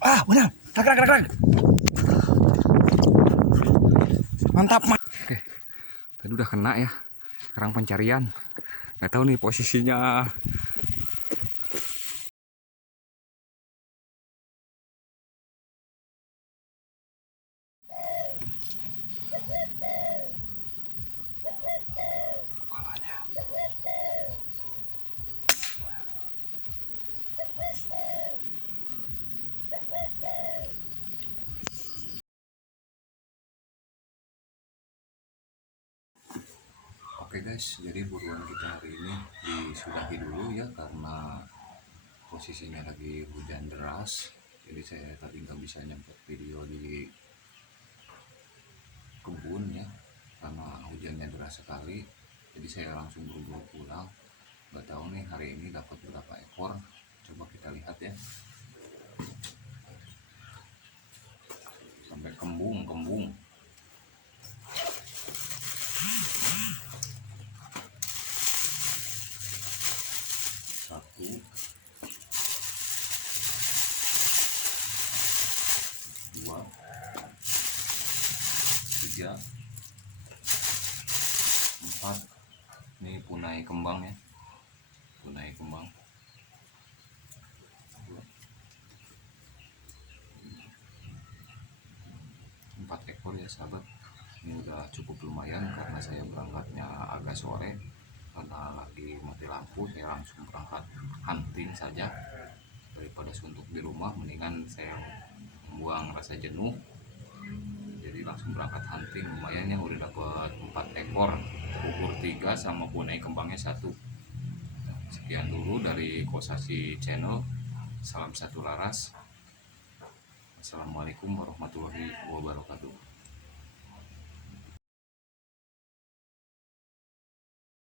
Ah, benar. Krak. Mantap, Mak. Oke. Tadi udah kena ya. Sekarang pencarian. Nggak tahu nih posisinya. Oke guys, jadi buruan kita hari ini disudahi dulu ya karena posisinya lagi hujan deras. Jadi saya tadi nggak bisa nyempet video di kebun ya karena hujannya deras sekali. Jadi saya langsung buru-buru pulang. Nggak tahu nih hari ini dapat berapa ekor. Coba kita lihat ya. Sampai kembung. Satu, dua, tiga, empat. Ini punai kembang ya, punai kembang. Empat ekor ya sahabat. Ini udah cukup lumayan karena saya berangkatnya agak sore karena lagi mati lampu. Saya langsung berangkat hunting saja daripada suntuk di rumah. Mendingan saya membuang rasa jenuh, jadi langsung berangkat hunting. Lumayan ya, udah dapat 4 ekor, gugur 3 sama punai kembangnya 1. Sekian dulu dari Kosasi Channel. Salam satu laras. Assalamualaikum warahmatullahi wabarakatuh.